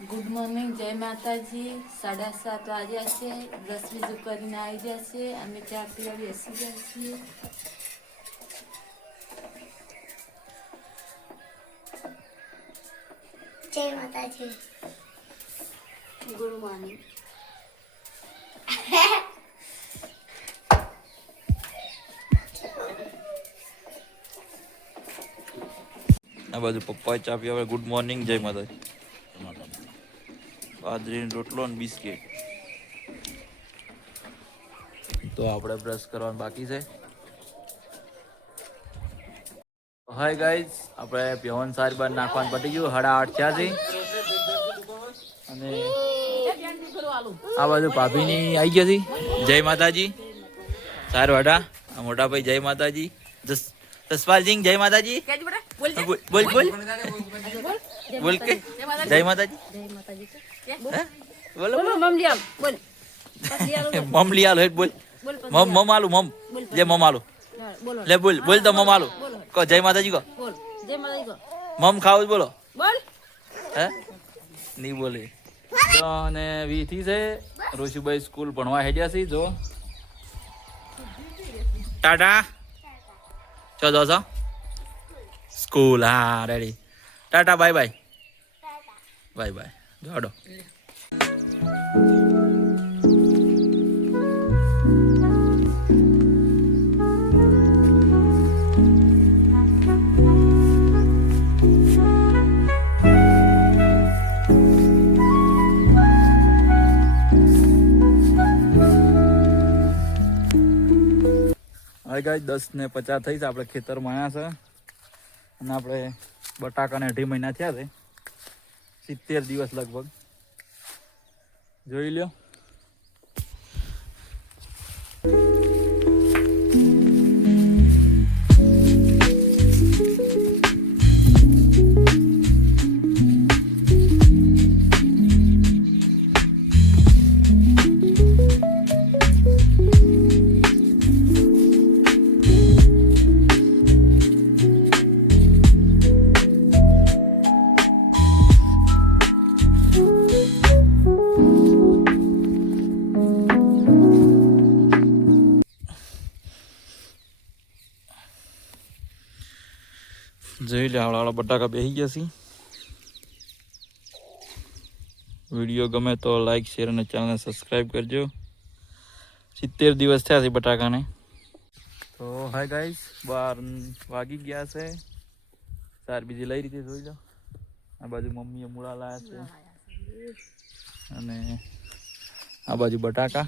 Good morning, જય માતાજી. 7:30 વાગ્યા છે. બ્રશ બીજું કરીને આવી ગયા છે. અમે ચા પીવા બેસી ગયા છીએ. જય માતાજી. Good morning. આ બાજુ પપ્પા ચા પીવા. ગુડ મોર્નિંગ, જય માતાજી. બાજરીનો રોટલો અને બિસ્કિટ. તો આપણે બ્રશ કરવાનું બાકી છે. હાય ગાઈઝ, આપણે પ્યોન સારી બાર નાખવાનું પટી ગયું. 8:30 થયા છે અને આ બાજુ ભાભીની આવી ગયા છે. જય માતાજી. સાર વાડા મોટા ભાઈ જય માતાજી. જસપાલસિંહ જય માતાજી. બોલ બોલ બોલ કે જય માતાજી. બોલો મમ લિયાલ હેડ બોલ. મમ આલુ મમ લે મમ આલુ લે બોલ બોલ તો મમ આલુ કો જય માતાજી કો જય માતાજી કો મમ ખાવ બોલો બોલ. હે નહીં બોલે. અને વીથી છે ઋષિભાઈ સ્કૂલ ભણવા હેડ્યા છે. જો ટાટા ચો દોસો સ્કૂલ. હા ready. Tata bye bye bye bye. જોડો હવે ગાય 10:50 થઈ છે. આપણે ખેતરમાં આવ્યા છે અને આપણે બટાકાને 2.5 મહિના થયા છે. 70 દિવસ લગભગ. જોઈ લ્યો. જોઈ લે આવડા બટાકા બેસી ગયા છે. વિડીયો ગમે તો લાઈક શેર અને ચેનલને સબસ્ક્રાઈબ કરજો. 70 દિવસ થયા છે બટાકાને. તો હાય ગાઈસ, 12 વાગી ગયા છે. સાર બીજી લઈ રીતે જોઈ લો. આ બાજુ મમ્મીએ મૂળા લાયા છે અને આ બાજુ બટાકા.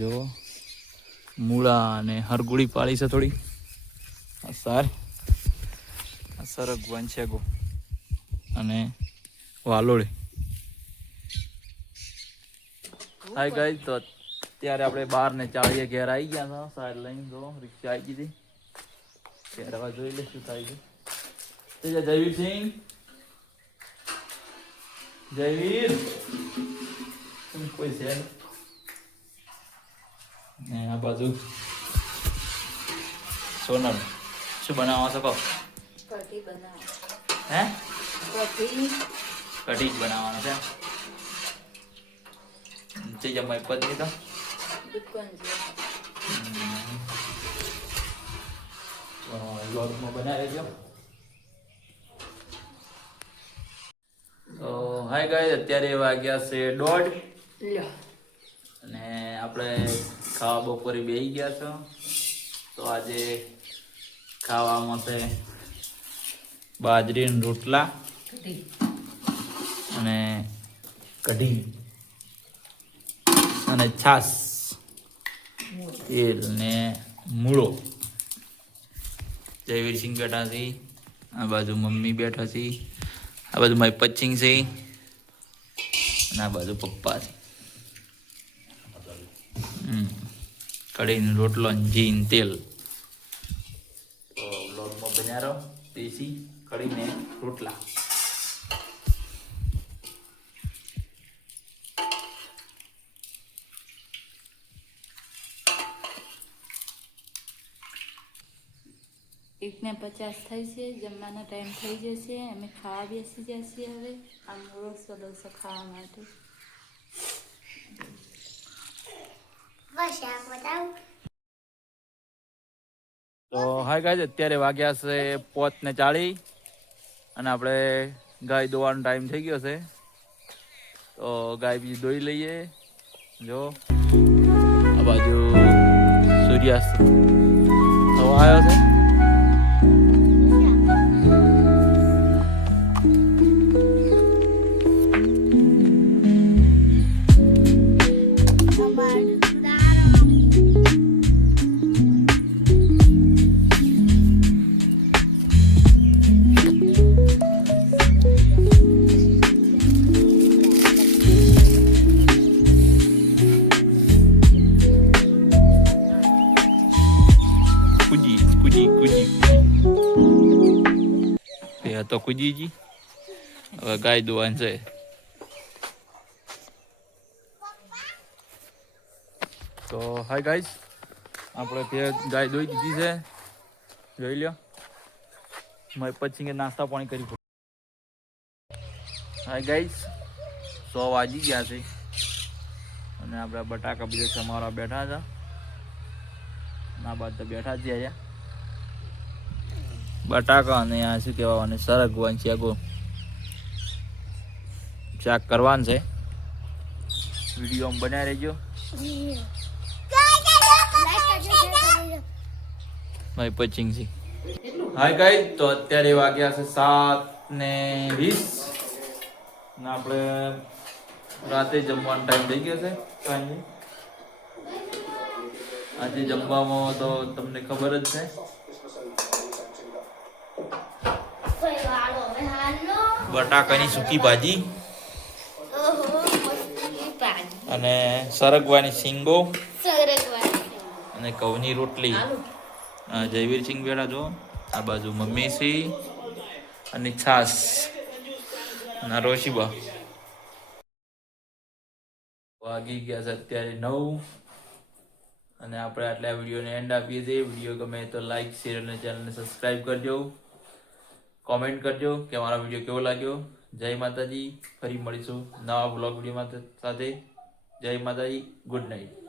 જો મૂળા અને હરગુડી પાડી છે થોડી. સાર સરગવાન છે ગો અને વાલોડે. હાય ગાઈસ, તો અત્યારે આપણે 12:40 ઘેર આવી ગયા હતા. સાર લઈને જો રિક્ષા આવી ગઈ હતી. ત્યારે હવે જોઈ લે શું થાય છે. જયવીર સિંહ, જયવીર કોઈ છે ને આ બાજુ સોનલ. શું બનાવવા શકો? કઢી બનાવ. હે કઢી કઢી જ બનાવવાનું છે. જે જમાઈ પત્ની તો દુકાન લોટમાં બનાવી લેજો. તો હાય ગાઈસ, અત્યારે વાગ્યા છે 1:30 અને આપણે ખાવા બપોરે બેસી ગયા છો. તો આજે ખાવામાં છે બાજરીના રોટલા અને કઢી અને છાસ, તેલ ને મૂળો. જયવીરસિંહ બેઠા છે. આ બાજુ મમ્મી બેઠા છે. આ બાજુ મારી પચ્ચિંગ છે અને આ બાજુ પપ્પા છે. કઢીનો રોટલો જીન તેલ. તો લોટમાં બજારો દેશી કઢીને રોટલા. એકને 9:50 થઈ છે. જમવાનો ટાઈમ થઈ જશે. અમે ખાવા બેસી જશે. હવે આ મોળો સડોસો ખાવા માટે. તો હાય ગાઈઝ, અત્યારે વાગ્યા છે 5:40 અને આપણે ગાય દોવાનો ટાઈમ થઈ ગયો છે. તો ગાય બીજી દોઈ લઈએ. જો આ બાજુ સૂર્યાસ્ત થવા આવ્યો છે. તો કુજીજી હવે ગાય દોવાનું છે. તો હાય ગાઈસ, આપણે ત્યાં ગાય દોઈ દીધી છે. જોઈ લ્યો. મારે પછી નાસ્તા પાણી કરી. હાય ગાઈસ, 100 વાગી ગયા છે અને આપણે બટાકા બીજા સમારવા બેઠા હતા. ના બાદ તો બેઠા જ અહીંયા બટાકા અને આ શું કહેવાય અને સરગવાનું છે. આગો શાક કરવાનું છે. વિડીયો બનાવી રહેજો. ભાઈ પચિંગ છે. હાય ગાઈસ, તો અત્યારે વાગ્યા છે 7:20 ને આપણે રાતે જમવાનો ટાઈમ થઈ ગયો છે. સાંજે આજે જમવામાં તો તમને ખબર જ છે, બટાકાની સૂકી ભાજી અને સરગવાની શીંગો અને ઘઉંની રોટલી. જયવીર સિંહ બેઠા જો. આ બાજુ મમ્મી સી અને છાસ અને રોશીબા. વાગી ગયા છે અત્યારે 9 અને આપણે આટલા વિડીયોને એન્ડ આપીએ છીએ. વિડીયો ગમે તો લાઈક, શેર અને ચેનલને સબસ્ક્રાઈબ કરજો. કોમેન્ટ કરજો કે મારો વિડીયો કેવો લાગ્યો. જય માતાજી. ફરી મળીશું નવા બ્લોગ વિડીયો સાથે. જય માતાજી. Good night.